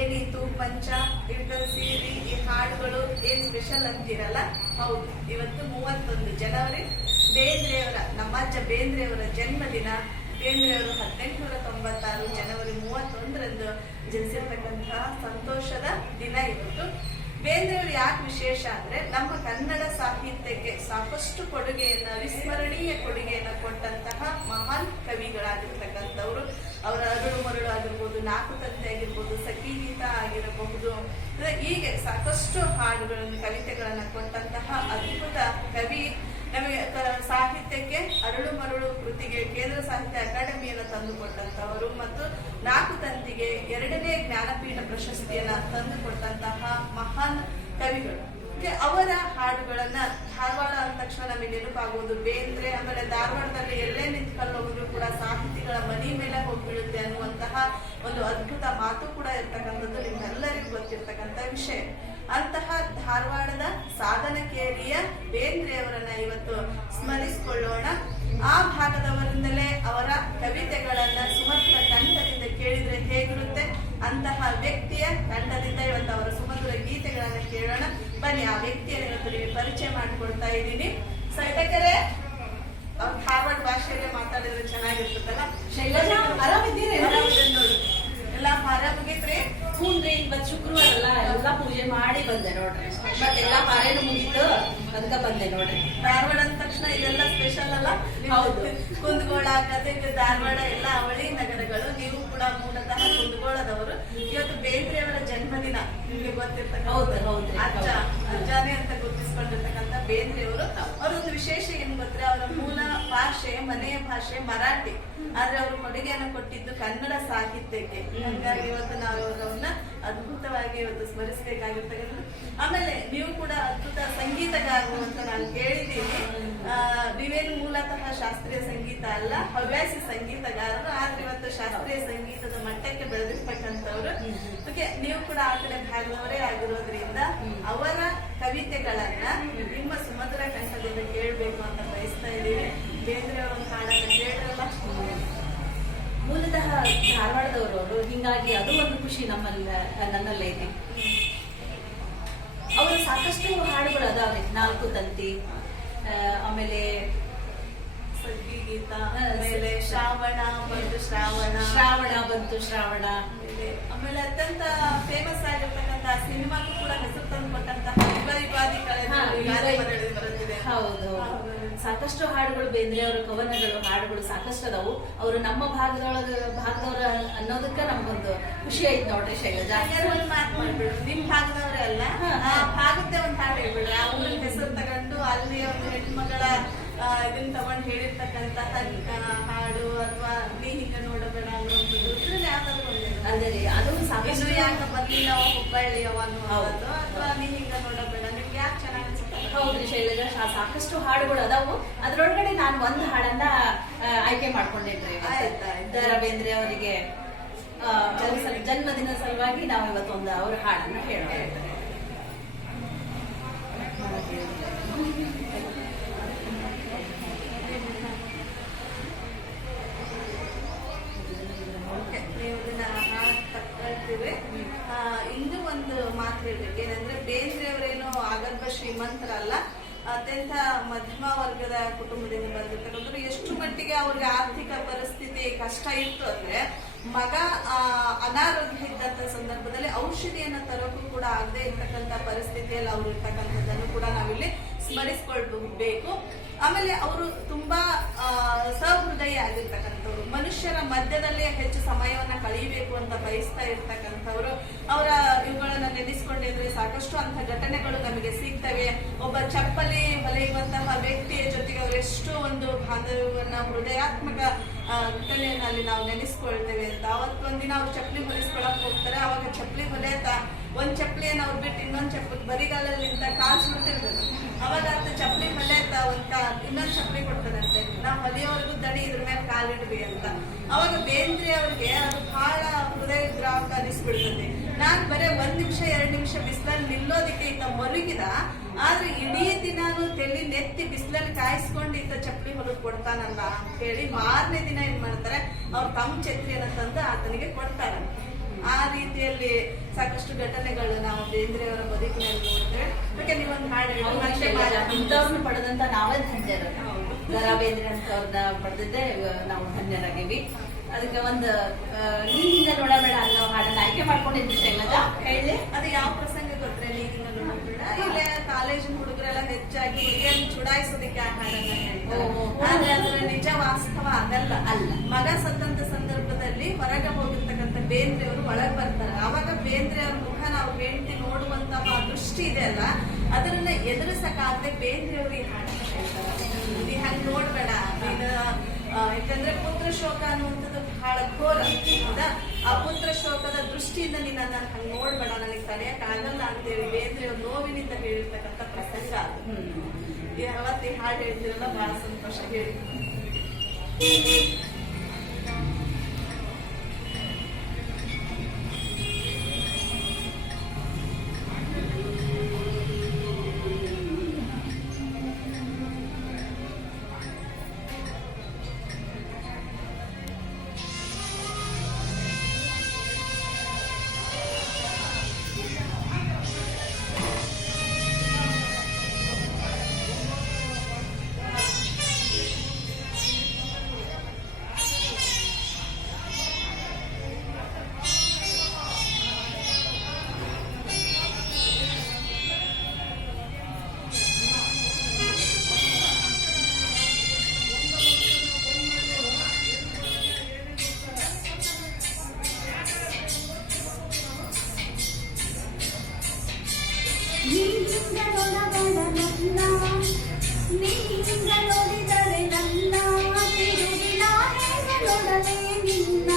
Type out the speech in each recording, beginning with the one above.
ಏನಿತ್ತು ಪಂಚ ಇವುಗಳು ಸೇರಿ ಈ ಹಾಡುಗಳು ಏನ್ ಸ್ಪೆಷಲ್ ಅಂತೀರಲ್ಲ, ಹೌದು. ಇವತ್ತು 31 ಜನವರಿ ಬೇಂದ್ರೆಯವರ, ನಮ್ಮಜ್ಜ ಬೇಂದ್ರೆಯವರ ಜನ್ಮದಿನ. ಬೇಂದ್ರೆಯವರು 1896 ಜನವರಿ 31ರಂದು ಜನಿಸಿರ್ತಕ್ಕಂತಹ ಸಂತೋಷದ ದಿನ ಇವತ್ತು. ಬೇಂದ್ರೆಯವರು ಯಾಕೆ ವಿಶೇಷ ಅಂದ್ರೆ, ನಮ್ಮ ಕನ್ನಡ ಸಾಹಿತ್ಯಕ್ಕೆ ಸಾಕಷ್ಟು ಕೊಡುಗೆಯನ್ನ, ವಿಸ್ಮರಣೀಯ ಕೊಡುಗೆಯನ್ನ ಕೊಟ್ಟಂತಹ ಮಹಾನ್ ಕವಿಗಳಾಗಿರ್ತಕ್ಕಂಥವ್ರು. ಅವರ ಅರಳು ಮರಳು ಆಗಿರ್ಬೋದು, ನಾಲ್ಕು ತಂದೆ ಆಗಿರ್ಬೋದು, ಸಖೀಗೀತ ಆಗಿರಬಹುದು, ಹೀಗೆ ಸಾಕಷ್ಟು ಹಾಡುಗಳನ್ನು, ಕವಿತೆಗಳನ್ನ ಕೊಟ್ಟಂತಹ ಅದ್ಭುತ ಕವಿ. ನಮಗೆ ಸಾಹಿತ್ಯಕ್ಕೆ ಅರಳು ಮರಳು ಕೃತಿಗೆ ಕೇಂದ್ರ ಸಾಹಿತ್ಯ ಅಕಾಡೆಮಿಯನ್ನು ತಂದುಕೊಟ್ಟಂತಹವರು ಮತ್ತು ನಾಲ್ಕು ತಂತಿಗೆ 2ನೇ ಜ್ಞಾನಪೀಠ ಪ್ರಶಸ್ತಿಯನ್ನ ತಂದುಕೊಟ್ಟಂತಹ ಮಹಾನ್ ಕವಿಗಳು. ಅವರ ಹಾಡುಗಳನ್ನ ಧಾರವಾಡ ಅಂದ ತಕ್ಷಣ ನಮಗೆ ನೆನಪಾಗುವುದು ಬೇಂದ್ರೆ. ಆಮೇಲೆ ಧಾರವಾಡದಲ್ಲಿ ಎಲ್ಲೇ ನಿಂತ್ಕೊಂಡು ಹೋದ್ರು ಕೂಡ ಸಾಹಿತಿಗಳ ಮನಿ ಮೇಲೆ ಹೋಗ್ಬಿಡುತ್ತೆ ಅನ್ನುವಂತಹ ಒಂದು ಅದ್ಭುತ ಮಾತು ಕೂಡ ಇರ್ತಕ್ಕಂಥದ್ದು ನಿಮ್ಗೆಲ್ಲರಿಗೂ ಗೊತ್ತಿರ್ತಕ್ಕಂಥ ವಿಷಯ. ಅಂತಹ ಧಾರವಾಡದ ಸಾಧನಕೇರಿಯ ಬೇಂದ್ರೆಯವರನ್ನ ಇವತ್ತು ಸ್ಮರಿಸಿಕೊಳ್ಳೋಣ. ಆ ಭಾಗದವರಿಂದಲೇ ಅವರ ಕವಿತೆಗಳನ್ನ ಸುಮಧುರ ಕಂಠದಿಂದ ಕೇಳಿದ್ರೆ ಹೇಗಿರುತ್ತೆ, ಅಂತಹ ವ್ಯಕ್ತಿಯ ಕಂಠದಿಂದ ಇವತ್ತು ಅವರ ಸುಮಧುರ ಗೀತೆಗಳನ್ನ ಕೇಳೋಣ. ಬನ್ನಿ, ಆ ವ್ಯಕ್ತಿಯನ್ನು ಇವತ್ತು ನಿಮಗೆ ಪರಿಚಯ ಮಾಡಿಕೊಡ್ತಾ ಇದ್ದೀನಿ. ಸೈತಕರೇ, ಅವ್ರು ಧಾರವಾಡ ಭಾಷೆಯಲ್ಲೇ ಮಾತಾಡಿದ್ರೆ ಚೆನ್ನಾಗಿರ್ತದಲ್ಲ. ಶೈಲಜಾ, ಆರಾಮಿದ್ದೀರಿ? ನೋಡಿ, ಎಲ್ಲ ಆರಾಮಾಗೈತ್ರಿ? ಹ್ಞೂನ್ರಿ, ಇವತ್ತು ಶುಕ್ರವಾರ ಅಲ್ಲ, ಎಲ್ಲ ಪೂಜೆ ಮಾಡಿ ಬಂದೆ ನೋಡ್ರಿ. ಮತ್ತೆಲ್ಲಾ ಪಾರೇನು ಮುಗಿತು, ಅದಕ್ಕ ಬಂದೆ ನೋಡ್ರಿ. ಧಾರವಾಡ ಅಂದ ತಕ್ಷಣ ಇದೆಲ್ಲ ಸ್ಪೆಷಲ್ ಅಲ್ಲ? ಹೌದು. ಕುಂದಗೋಳ, ಗದಗ, ಧಾರವಾಡ ಎಲ್ಲ ಅವಳಿ ನಗರಗಳು. ನೀವು ಕೂಡ ಮೂಲತಃ ಕುಂದಗೋಳದವರು. ಇವತ್ತು ಬೇಂದ್ರೆಯವರ ಜನ್ಮದಿನ, ನಿಮ್ಗೆ ಗೊತ್ತಿರ್ತಕ್ಕ ಅಜ್ಜಾನೇ ಅಂತ ಗುರುತಿಸ್ಕೊಂಡಿರ್ತಕ್ಕಂಥ ಬೇಂದ್ರೆಯವರು. ಅವರೊಂದು ವಿಶೇಷ ಏನ್ ಗೊತ್ತೇ, ಅವರ ಮೂಲ ಭಾಷೆ, ಮನೆಯ ಭಾಷೆ ಮರಾಠಿ. ಆದ್ರೆ ಅವರು ಕೊಡುಗೆಯನ್ನು ಕೊಟ್ಟಿದ್ದು ಕನ್ನಡ ಸಾಹಿತ್ಯಕ್ಕೆ. ಹಾಗಾಗಿ ಇವತ್ತು ನಾವು ಅವರನ್ನ ಅದ್ಭುತವಾಗಿ ಇವತ್ತು ಸ್ಮರಿಸಬೇಕಾಗಿರ್ತಕ್ಕಂಥ. ಆಮೇಲೆ ನೀವು ಕೂಡ ಅದ್ಭುತ ಸಂಗೀತಗಾರರು ಅಂತ ನಾನು ಕೇಳಿದ್ದೀನಿ. ನೀವೇನು ಮೂಲತಃ ಶಾಸ್ತ್ರೀಯ ಸಂಗೀತ ಅಲ್ಲ, ಹವ್ಯಾಸಿ ಸಂಗೀತಗಾರರು. ಆದ್ರೆ ಇವತ್ತು ಶಾಸ್ತ್ರೀಯ ಸಂಗೀತದ ಮಟ್ಟಕ್ಕೆ ಬೆಳೆದಿರ್ತಕ್ಕಂಥವ್ರು. ನೀವು ಕೂಡ ಆ ಕಡೆ ಭಾಗದವರೇ ಆಗಿರೋದ್ರಿಂದ ಅವರ ಕವಿತೆಗಳನ್ನ ನಿಮ್ಮ ಸುಮಧುರ ಕಂಠದಿಂದ ಕೇಳಬೇಕು ಅಂತ ಬಯಸ್ತಾ ಇದ್ದೀವಿ. ಬೇಂದ್ರೆಯವರ ಒಂದು ಹಾಡನ್ನ ಕೇಳಿರಲ್ಲ. ಮೂಲತಃ ಧಾರವಾಡದವರು ಅವರು, ಹಿಂಗಾಗಿ ಅದು ಒಂದು ಖುಷಿ ನನ್ನಲ್ಲೇ ಇದೆ. ಅವರು ಸಾಕಷ್ಟು ಹಾಡುಗಳು ಅದಾವೆ. ನಾಲ್ಕು ತಂತಿ, ಆಮೇಲೆ ಗೀತ, ಆಮೇಲೆ ಶ್ರಾವಣ ಬಂತು ಶ್ರಾವಣ, ಆಮೇಲೆ ಅತ್ಯಂತ ಫೇಮಸ್ ಆಗಿರ್ತಕ್ಕಂಥ ಸಿನಿಮಾಕ್ಕೂ ಕೂಡ ಹೆಸರು ತಂದು ಕೊಟ್ಟಂತಹ ಯುಗಾದಿ ಬರುತ್ತಿದೆ. ಹೌದು, ಸಾಕಷ್ಟು ಹಾಡುಗಳು, ಬೇಂದ್ರೆ ಅವರ ಕವನಗಳು, ಹಾಡುಗಳು ಸಾಕಷ್ಟು ಅದಾವು. ಅವರು ನಮ್ಮ ಭಾಗದವ್ರ ಅನ್ನೋದಕ್ಕ ನಮ್ಗೊಂದು ಖುಷಿ ಐತ್ ನೋಡ್ರಿ. ಶೈಲಜಾ, ಒಂದು ಮಾತು ಮಾಡ್ಬಿಡ್ರಿ, ನಿಮ್ ಭಾಗದವ್ರೆ ಅಲ್ಲ, ಆ ಭಾಗದ್ದೇ ಒಂದು ಹಾಡು ಹೇಳ್ಬಿಡ್ರಿ. ಆ ಊರಿನ ಹೆಸರು ತಗೊಂಡು ಅಲ್ಲಿ ಒಂದು ಹೆಣ್ಮಗಳ ಇದನ್ನ ತಗೊಂಡು ಹೇಳಿರ್ತಕ್ಕಂತಹ ಹಾಡು, ಅಥವಾ ನೀ ಹಿಂಗ ನೋಡಬೇಡ ಅನ್ನುವಂಥದ್ದು ಯಾವ್ದಾದ್ರು ಅದೇ ರೀ. ಅದು ಸಾಕಷ್ಟು ಯಾಕ ಬರ್ಲಿಲ್ಲ ಹುಬ್ಬಳ್ಳಿಯವ ಅನ್ನೋದು, ಅಥವಾ ನೀ ಹಿಂಗ ನೋಡಬೇಡ, ನಿಮ್ಗೆ ಯಾಕೆ ಚೆನ್ನಾಗಿ ಅನ್ಸುತ್ತೆ? ಹೌದ್ರಿ ಶೈಲಜಾ, ಸಾಕಷ್ಟು ಹಾಡುಗಳು ಅದಾವು. ಅದ್ರೊಳಗಡೆ ನಾನು ಒಂದು ಹಾಡನ್ನ ಆಯ್ಕೆ ಮಾಡ್ಕೊಂಡೇನ್ರಿ. ದ ರಾ ಬೇಂದ್ರೆ ಅವರಿಗೆ ಜನ್ಮದಿನ ಸಲುವಾಗಿ ನಾವು ಇವತ್ತೊಂದು ಅವ್ರ ಹಾಡನ್ನ ಹೇಳೋಣ. ಇನ್ನೂ ಒಂದು ಮಾತು ಹೇಳ್ಬೇಕು. ಏನಂದ್ರೆ ಬೇಂದ್ರೆಯವರೇನು ಆಗರ್ಭ ಶ್ರೀಮಂತರಲ್ಲ, ಅತ್ಯಂತ ಮಧ್ಯಮ ವರ್ಗದ ಕುಟುಂಬದಿಂದ ಬಂದಿರ್ತಕ್ಕಂಥವ್ರು. ಎಷ್ಟು ಮಟ್ಟಿಗೆ ಅವ್ರಿಗೆ ಆರ್ಥಿಕ ಪರಿಸ್ಥಿತಿ ಕಷ್ಟ ಇತ್ತು ಅಂದ್ರೆ, ಮಗ ಅನಾರೋಗ್ಯ ಇದ್ದಂತ ಸಂದರ್ಭದಲ್ಲಿ ಔಷಧಿಯನ್ನ ತರೋಕ್ಕೂ ಕೂಡ ಆಗದೆ ಇರ್ತಕ್ಕಂಥ ಪರಿಸ್ಥಿತಿಯಲ್ಲಿ ಅವ್ರು ಇರ್ತಕ್ಕಂಥದ್ದನ್ನು ಕೂಡ ನಾವಿಲ್ಲಿ ಸ್ಮರಿಸ್ಕೊಳ್ಬೇಕು. ಆಮೇಲೆ ಅವರು ತುಂಬಾ ಸಹೃದಯ ಆಗಿರ್ತಕ್ಕಂಥವ್ರು, ಮನುಷ್ಯರ ಮಧ್ಯದಲ್ಲೇ ಹೆಚ್ಚು ಸಮಯವನ್ನ ಕಳೀಬೇಕು ಅಂತ ಬಯಸ್ತಾ ಇರ್ತಕ್ಕಂಥವ್ರು. ಅವರ ಇವುಗಳನ್ನ ನೆನೆಸ್ಕೊಂಡಿದ್ರೆ ಸಾಕಷ್ಟು ಅಂತ ಘಟನೆಗಳು ನಮಗೆ ಸಿಗ್ತವೆ. ಒಬ್ಬ ಚಪ್ಪಲಿ ಹೊಲೆಯುವಂತಹ ವ್ಯಕ್ತಿಯ ಜೊತೆಗೆ ಅವರು ಎಷ್ಟು ಒಂದು ಬಾಂಧವ್ಯವನ್ನ, ಹೃದಯಾತ್ಮಕ ಘಟನೆಯನ್ನ ಅಲ್ಲಿ ನಾವು ನೆನೆಸ್ಕೊಳ್ತೇವೆ ಅಂತ. ಅವತ್ತೊಂದಿನ ಅವ್ರು ಚಪ್ಪಲಿ ಹೊಲಿಸ್ಕೊಳಕ್ ಹೋಗ್ತಾರೆ. ಅವಾಗ ಚಪ್ಪಲಿ ಹೊಲೆಯತ್ತ ಒಂದ್ ಚಪ್ಪಲಿಯನ್ನ ಅವ್ರು ಬಿಟ್ಟು ಇನ್ನೊಂದ್ ಚಪ್ಪಲಿ ಬರಿಗಾಲಲ್ಲಿ ನಿಂತ ಕಾಲ್ ಸುಟ್ಟಿರ್ತದೆ. ಅವಾಗ ಅಂತ ಚಪ್ಪಲಿ ಹೊಲೆಯತ್ತ ಇನ್ನೊಂದ್ ಚಪ್ಪಲಿ ಕೊಡ್ತಾರಂತೆ, ನಾವು ಹೊಲಿಯೋವರೆಗೂ ದಡಿ ಇದ್ರ ಮೇಲೆ ಕಾಲಿಡ್ರಿ ಅಂತ. ಅವಾಗ ಬೇಂದ್ರೆ ಅವ್ರಿಗೆ ಅದು ಬಹಳ ಹೃದಯ ಗ್ರಾಹಕ ಅನಿಸ್ಬಿಡ್ತದೆ. ನಾನ್ ಬರೇ 1 ನಿಮಿಷ 2 ನಿಮಿಷ ಬಿಸಿಲಲ್ಲಿ ನಿಲ್ಲೋದಕ್ಕೆ ಈತ ಮಲಗಿದ, ಆದ್ರೆ ಇಡೀ ದಿನಾನು ತೆಲಿ ನೆತ್ತಿ ಬಿಸಿಲಲ್ಲಿ ಕಾಯಿಸ್ಕೊಂಡು ಈತ ಚಪ್ಪಲಿ ಹೊಲದ್ ಕೊಡ್ತಾನಲ್ಲ ಅಂತ ಹೇಳಿ ಮಾರನೇ ದಿನ ಏನ್ ಮಾಡ್ತಾರೆ, ಅವ್ರು ತಮ್ಮ ಛತ್ರಿಯನ್ನ ತಂದು ಆತನಿಗೆ ಕೊಡ್ತಾರೆ. ಆ ರೀತಿಯಲ್ಲಿ ಸಾಕಷ್ಟು ಘಟನೆಗಳು ನಾವು ಬೇಂದ್ರೆಯವರ ಬದುಕಿನಲ್ಲಿ ನೋಡ್ತೇವೆ. ಅದಕ್ಕೆ ನೀವೊಂದು ಹಾಡು ಹೇಳಿ. ಇಂಥವ್ರನ್ನ ಪಡೆದಂತ ನಾವೇ ಧನ್ಯರು. ದರಾ ಬೇಂದ್ರೆ ಅಂತವ್ರನ್ನ ಪಡೆದಿದ್ದೆ ನಾವು ಧನ್ಯರಾಗಿವಿ. ಅದಕ್ಕೆ ಒಂದು ನೀನಿಂದ ನೋಡಬೇಡ ಅನ್ನೋ ಹಾಡನ್ನ ಆಯ್ಕೆ ಮಾಡ್ಕೊಂಡಿದ್ವಿ ಶೈಲಜಾ, ಹೇಳಿ. ಅದು ಯಾವ ಪ್ರಸಂಗ ಗೊತ್ತೇ? ನೀನಿಂದ ನೋಡಬೇಡ. ಇಲ್ಲೇ ಕಾಲೇಜಿನ ಹುಡುಗರೆಲ್ಲ ಹೆಚ್ಚಾಗಿ ಹುಡುಗಿಯನ್ನು ಚುಡಾಯಿಸೋದಕ್ಕೆ ಆ ಹಾಡನ್ನ ಹೇಳ್ತಾರೆ. ಆದ್ರೆ ಅದರ ನಿಜ ವಾಸ್ತವ ಅದಲ್ಲ. ಮಗ ಸತ್ತಂತ ಸಂದರ್ಭದಲ್ಲಿ ಹೊರಗೆ ಹೋಗಿರ್ತಕ್ಕಂಥ ಬೇಂದ್ರೆಯವರು ಒಳಗೆ ಬರ್ತಾರೆ. ಅವಾಗ ಬೇಂದ್ರೆಯವ್ರ ಮುಖ ನಾವು ಹೆಂಡತಿ ನೋಡುವಂತಹ ದೃಷ್ಟಿ ಇದೆ ಅಲ್ಲ, ಅದನ್ನ ಎದುರಿಸಕ್ಕಾಗದೆ ಬೇಂದ್ರೆಯವರು ಈ ಹಾಡನ್ನ ಹೇಳ್ತಾರೆ. ನೀ ಹಂಗ್ ನೋಡ್ಬೇಡ, ನೀನು ಯಾಕಂದ್ರೆ ಪುತ್ರ ಶೋಕ ಅನ್ನುವಂಥದ್ದು ಬಹಳ ಘೋರ. ಹೌದಾ? ಆ ಪುತ್ರ ಶೋಕದ ದೃಷ್ಟಿಯಿಂದ ನೀನ್ ನನ್ನ ಹಂಗ್ ನೋಡ್ಬೇಡ, ನನಗೆ ತಡೆಯಕ್ ಆಗಲ್ಲ ಅಂತೇಳಿ ಬೇಂದ್ರೆ ನೋವಿನಿಂದ ಹೇಳಿರ್ತಕ್ಕಂಥ ಪ್ರಸಂಗ ಅದು. ಅವತ್ತು ಈ ಹಾಡು ಹೇಳ್ತಿರಲ್ಲ, ಬಹಳ ಸಂತೋಷ. ಹೇಳಿ. ನೋಡಿದರೆ ನನ್ನ ತಿರುಗಿನ ನೋಡಲೇ ನಿನ್ನ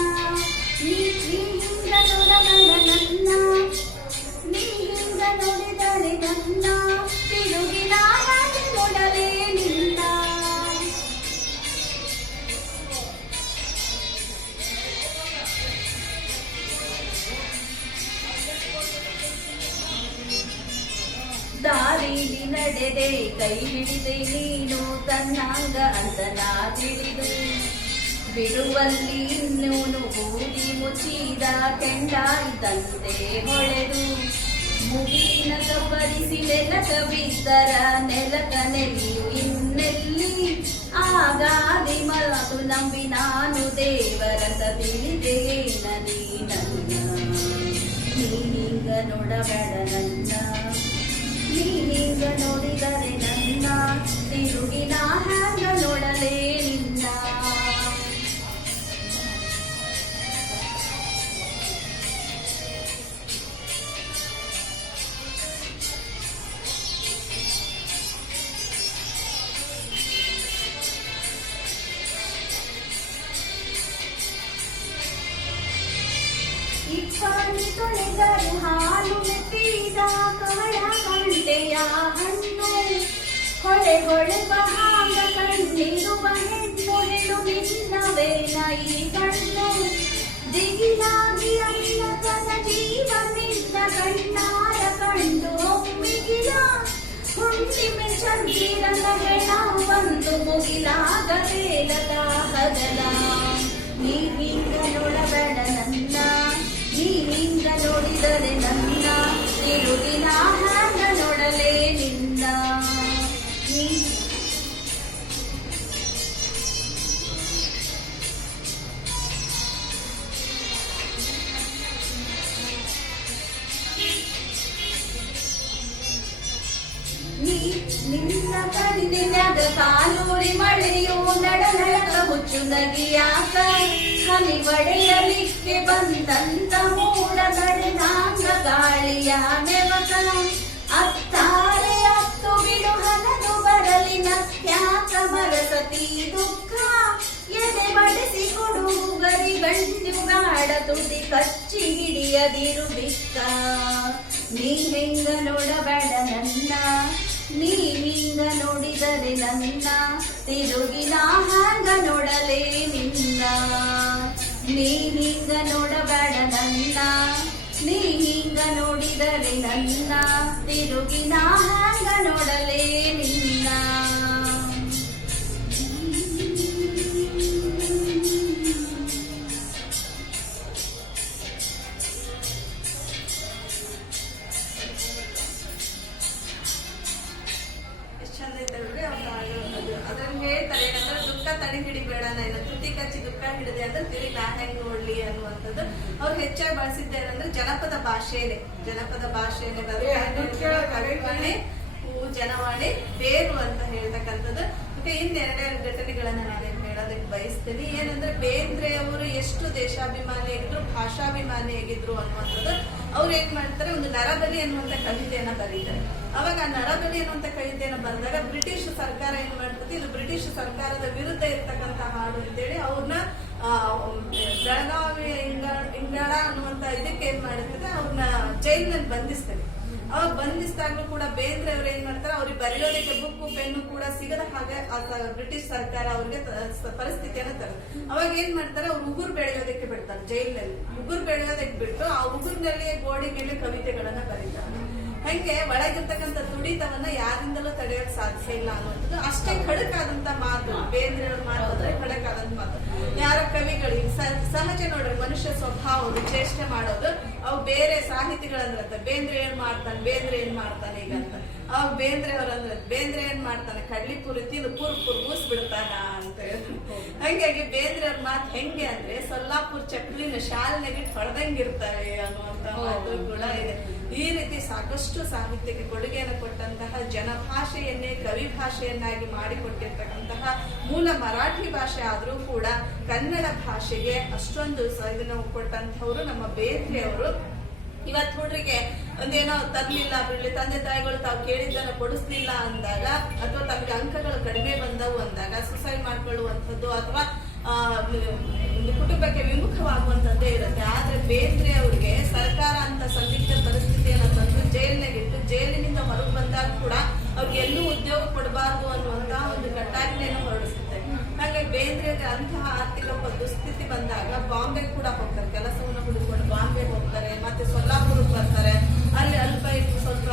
ನೀಯಿಂದ ನೋಡಬಲ್ಲ ನನ್ನ ನೀಯಿಂದ ನೋಡಿದರೆ ನನ್ನ ತಿರುಗಿನ ನೋಡಲೇ ನಿನ್ನ ದಾರಿಲಿ ನಡೆದೆ ಕೈ ಹಿಡಿದೆ ನೀನು ತನ್ನಾಂಗ ಅಂತ ನಾ ತಿಳಿದು ಬಿಡುವಲ್ಲಿ ಇನ್ನೂನು ಬೂದಿ ಮುಚ್ಚಿದ ಕೆಂಡ ಇದ್ದಂತೆ ಹೊಳೆದು ಮುಗಿನ ಕಬ್ಬರಿಸಿ ನೆಲಕ ಬಿದ್ದರ ನೆಲಕ ನೆಲ್ಲಿಯು ಇನ್ನೆಲ್ಲಿ ಆಗಾದಿ ಮಾತು ನಂಬಿ ನಾನು ದೇವರಂತ ತಿಳಿದೇನ ನೀನೀಗ ನೋಡಬೇಡ ನನ್ನ ನೀನೀಗ ನೋಡಿದರೆ ನನ್ನ ತಿರುಗಿನ ಹ್ಯಾಂಗ ನೋಡಲೇ ನಿನ್ನ ಇಪ್ಪನಿ ತೊಳೆದರೆ ಹಾಲು ಮೆತ್ತಿದ ಕವಳ ಕಂಡೆಯ ಹಣ್ಣು ಹೊಳೆ ಹೊಳೆವ ಹಾಗ ಕಣ್ಣಿರುವ ಹೆಣ್ಣು ಹೆಣ್ಣು ನಿನ್ನವೇನ ಈ ಕಣ್ಣು ದಿಗಿಲಾಗಿ ಅಲ್ಲ ತನ ಜೀವನಿಂದ ಕಣ್ಣಾರ ಕಂಡು ಒಮ್ಮಿಗಿಲ ಹುಣ್ಣಿಮೆ ಚಂದಿರನ ಹೆಣ ಒಂದು ಮುಗಿಲಾಗಬೇಲದ ಹಗಲ ನೀನೀಗ ನೋಡಬೇಡ ನನ್ನ ನೀನೀಗ ನೋಡಿದರೆ ನನ್ನ ತಿರುಗಿನ ಹ್ಯಾಂಗ ನೋಡಲೇ ನಿನ್ನ ನಿನ್ನ ಕಣ್ಣಿನಾಗ ಕಾಲೂರಿ ಮಳೆಯು ನಡನಡಕ ಹುಚ್ಚು ನಗಿಯಾಕ ಹನಿ ಬಡೆಯಲಿಕ್ಕೆ ಬಂದಂತ ಮೂಡ ನಡೆದಾಂಗ ಗಾಳಿಯ ನೆವಕ ಅತ್ತಾರೆ ಅತ್ತು ಬಿಡು ಹನದು ಬರಲಿ ನತ್ಯಾಕ ಮರಸತಿ ದುಃಖ ಎದೆ ಬಡಿಸಿ ಕೊಡುಗರಿ ಗಂಡುಗಾಡ ತುಟಿ ಕಚ್ಚಿ ಹಿಡಿಯದಿರು ಬಿಕ್ಕ ನೀ ಹೆಂಗ ನೋಡಬೇಡ ನನ್ನ ನೀನೀಗ ನೋಡಿದರೆ ನನ್ನ ತಿರುಗಿನ ಹ್ಯಾಂಗ ನೋಡಲೇ ನಿನ್ನ ನೀನೀಗ ನೋಡಬೇಡ ನನ್ನ ನೀನೀಗ ನೋಡಿದರೆ ನನ್ನ ತಿರುಗಿನ ಹ್ಯಾಂಗ ನೋಡಲೇ ನಿನ್ನ ಹಿಡಿದೆ ಅಂದ್ರೆ ತಿರುಗಿ ನಾ ಹೆಂಗ್ ನೋಡ್ಲಿ ಅನ್ನುವಂಥದ್ದು. ಅವ್ರು ಹೆಚ್ಚಾಗಿ ಬಳಸಿದ್ದೇನೆಂದ್ರೆ ಜನಪದ ಭಾಷೆನೆ ಕವಿವಾಣಿ ಜನವಾಣಿ ಬೇರು ಅಂತ ಹೇಳ್ತಕ್ಕಂಥದ್ದು. ಮತ್ತೆ ಇನ್ನೆರಡೆರಡು ಘಟನೆಗಳನ್ನ ನಾನೇನ್ ಹೇಳೋದಕ್ಕೆ ಬಯಸ್ತೀನಿ. ಏನಂದ್ರೆ ಬೇಂದ್ರೆ ಅವರು ಎಷ್ಟು ದೇಶಾಭಿಮಾನಿ ಆಗಿದ್ರು, ಭಾಷಾಭಿಮಾನಿ ಆಗಿದ್ರು ಅನ್ನುವಂಥದ್ದು. ಅವ್ರು ಏನ್ ಮಾಡ್ತಾರೆ, ಒಂದು ನರಬಲಿ ಅನ್ನುವಂತ ಕವಿತೆಯನ್ನ ಬರೀತಾರೆ. ಅವಾಗ ಆ ನರಬಲಿ ಅನ್ನುವಂತ ಕವಿತೆಯನ್ನ ಬರೆದಾಗ ಬ್ರಿಟಿಷ್ ಸರ್ಕಾರ ಏನ್ ಮಾಡ್ತದೆ, ಇದು ಬ್ರಿಟಿಷ್ ಸರ್ಕಾರದ ವಿರುದ್ಧ ಇರ್ತಕ್ಕಂಥ ಹಾಡು ಅಂತೇಳಿ ಅವ್ರನ್ನ ಬೆಳಗಾವಿ ಇಂಗಾಳ ಅನ್ನುವಂತ ಇದಕ್ಕೆ ಏನ್ ಮಾಡಿರ್ತದೆ, ಅವ್ರನ್ನ ಜೈಲಿನಲ್ಲಿ ಬಂಧಿಸ್ತದೆ. ಅವಾಗ ಬಂಧಿಸಿದಾಗ್ಲೂ ಕೂಡ ಬೇಂದ್ರೆ ಅವ್ರು ಏನ್ ಮಾಡ್ತಾರೆ, ಅವ್ರಿಗೆ ಬರೆಯೋದಕ್ಕೆ ಬುಕ್ಕು ಪೆನ್ನು ಕೂಡ ಸಿಗದ ಹಾಗೆ ಬ್ರಿಟಿಷ್ ಸರ್ಕಾರ ಅವ್ರಿಗೆ ಪರಿಸ್ಥಿತಿಯನ್ನ ತರೋದು. ಅವಾಗ ಏನ್ ಮಾಡ್ತಾರೆ, ಅವ್ರು ಉಗುರು ಬೆಳೆಯೋದಕ್ಕೆ ಬಿಡ್ತಾರೆ ಜೈಲಿನಲ್ಲಿ. ಉಗುರು ಬೆಳೆಯೋದಕ್ಕೆ ಬಿಟ್ಟು ಆ ಉಗುರಿನಲ್ಲಿ ಗೋಡೆ ಮೇಲೆ ಕವಿತೆಗಳನ್ನ ಬರೀತಾರೆ. ಹಂಗೆ ಒಳಗಿರ್ತಕ್ಕಂಥ ತುಡಿತವನ್ನ ಯಾರಿಂದಲೂ ತಡೆಯೋಕ್ ಸಾಧ್ಯ ಇಲ್ಲ ಅನ್ನುವಂಥದ್ದು. ಅಷ್ಟೇ ಖಡಕಾದಂತ ಮಾತು ಬೇಂದ್ರೆ ಅವ್ರ ಮಾತು, ಖಡಕಾದಂತ ಮಾತು. ಯಾರ ಕವಿಗಳಿಗೆ ಸಹಜ ನೋಡ್ರಿ, ಮನುಷ್ಯ ಸ್ವಭಾವ ವಿಚೇಷ್ಟೆ ಮಾಡೋದು. ಅವು ಬೇರೆ ಸಾಹಿತಿಗಳಂದ್ರತ್ತ ಬೇಂದ್ರೆ ಏನ್ ಮಾಡ್ತಾನೆ ಈಗ ಅಂತ. ಅವಾಗ ಬೇಂದ್ರೆ ಬೇಂದ್ರೆ ಏನ್ ಮಾಡ್ತಾನೆ, ಕಡ್ಲಿ ಪುರಿ ತಿಂದು ಪುರ್ ಬೂಸ್ ಬಿಡ್ತಾನ ಅಂತ ಹೇಳಿ. ಹಂಗಾಗಿ ಬೇಂದ್ರೆ ಅವ್ರ ಮಾತು ಹೆಂಗೆ ಅಂದ್ರೆ, ಸೊಲ್ಲಾಪುರ್ ಚಪ್ಲಿನ ಶಾಲೆನಾಗಿಟ್ಟು ಹೊಡೆದಂಗಿರ್ತವೆ ಅನ್ನುವಂತ ಮಾತು ಕೂಡ ಇದೆ. ಈ ರೀತಿ ಸಾಕಷ್ಟು ಸಾಹಿತ್ಯಕ್ಕೆ ಕೊಡುಗೆಯನ್ನು ಕೊಟ್ಟಂತಹ, ಜನಭಾಷೆಯನ್ನೇ ಕವಿ ಭಾಷೆಯನ್ನಾಗಿ ಮಾಡಿಕೊಟ್ಟಿರ್ತಕ್ಕಂತಹ ಮೂಲ ಮರಾಠಿ ಭಾಷೆ ಆದ್ರೂ ಕೂಡ ಕನ್ನಡ ಭಾಷೆಗೆ ಅಷ್ಟೊಂದು ಇದನ್ನು ಕೊಟ್ಟಂತವ್ರು ನಮ್ಮ ಬೇಂದ್ರೆ ಅವರು. ಇವತ್ ಹುಡ್ರಿಗೆ ಒಂದೇನೋ ತರ್ಲಿಲ್ಲ ಬಿಡ್ಲಿ, ತಂದೆ ತಾಯಿಗಳು ತಾವು ಕೇಳಿದ್ದನ್ನ ಕೊಡಿಸ್ಲಿಲ್ಲ ಅಂದಾಗ, ಅಥವಾ ತಮಗೆ ಅಂಕಗಳು ಕಡಿಮೆ ಬಂದವು ಅಂದಾಗ ಸುಸೈಡ್ ಮಾಡ್ಕೊಳ್ಳುವಂಥದ್ದು ಅಥವಾ ಕುಟುಂಬಕ್ಕೆ ವಿಮುಖವಾಗುವಂತದ್ದೇ ಇರುತ್ತೆ. ಆದ್ರೆ ಬೇಂದ್ರೆ ಅವ್ರಿಗೆ ಸರ್ಕಾರ ಅಂತ ಸಂದಿಗ್ಧ ಪರಿಸ್ಥಿತಿಯನ್ನು ತಂದು ಜೈಲಿನಾಗಿಟ್ಟು, ಜೈಲಿನಿಂದ ಹೊರಗೆ ಬಂದಾಗ ಕೂಡ ಅವ್ರಿಗೆ ಎಲ್ಲೂ ಉದ್ಯೋಗ ಕೊಡಬಾರ್ದು ಅನ್ನುವಂತ ಒಂದು ಕಟ್ಟಾಜ್ಞೆಯನ್ನು ಹೊರಡಿಸುತ್ತೆ. ಹಾಗೆ ಬೇಂದ್ರೆ ಅಂತಹ ಆರ್ಥಿಕ ದುಸ್ಥಿತಿ ಬಂದಾಗ ಬಾಂಬೆ ಕೂಡ ಹೋಗ್ತಾರೆ, ಕೆಲಸವನ್ನು ಹುಡುಕೊಂಡು ಬಾಂಬೆ ಹೋಗ್ತಾರೆ, ಮತ್ತೆ ಸೊಲ್ಲಾಪುರಕ್ಕೆ ಬರ್ತಾರೆ. ಅಲ್ಲಿ ಅಲ್ಪ ಸ್ವಲ್ಪ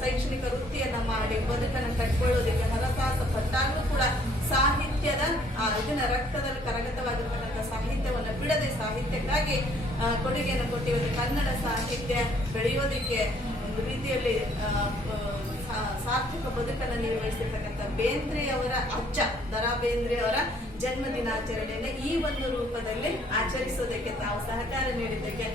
ಶೈಕ್ಷಣಿಕ ವೃತ್ತಿಯನ್ನ ಮಾಡಿ ಬದುಕನ್ನು ಕಟ್ಕೊಳ್ಳೋದಕ್ಕೆ ಹರಸಾಹಸ ಪಟ್ಟಾಗ್ಲೂ ಕೂಡ ಸಾಹಿತ್ಯದ ಇದನ್ನ ರಕ್ತದಲ್ಲಿ ಕರಗತವಾಗಿರ್ತಕ್ಕಂಥ ಸಾಹಿತ್ಯವನ್ನ ಬಿಡದೆ ಸಾಹಿತ್ಯಕ್ಕಾಗಿ ಕೊಡುಗೆಯನ್ನು ಕೊಟ್ಟಿರೋದು. ಕನ್ನಡ ಸಾಹಿತ್ಯ ಬೆಳೆಯೋದಿಕ್ಕೆ ಒಂದು ರೀತಿಯಲ್ಲಿ ಸಾರ್ಥಕ ಬದುಕನ್ನು ನಿರ್ವಹಿಸಿರ್ತಕ್ಕಂಥ ಬೇಂದ್ರೆಯವರ ಅಜ್ಜ ದರಾ ಬೇಂದ್ರೆಯವರ ಜನ್ಮ ದಿನಾಚರಣೆಯನ್ನು ಈ ಒಂದು ರೂಪದಲ್ಲಿ ಆಚರಿಸೋದಕ್ಕೆ ತಾವು ಸಹಕಾರ ನೀಡಿದ್ದಕ್ಕೆ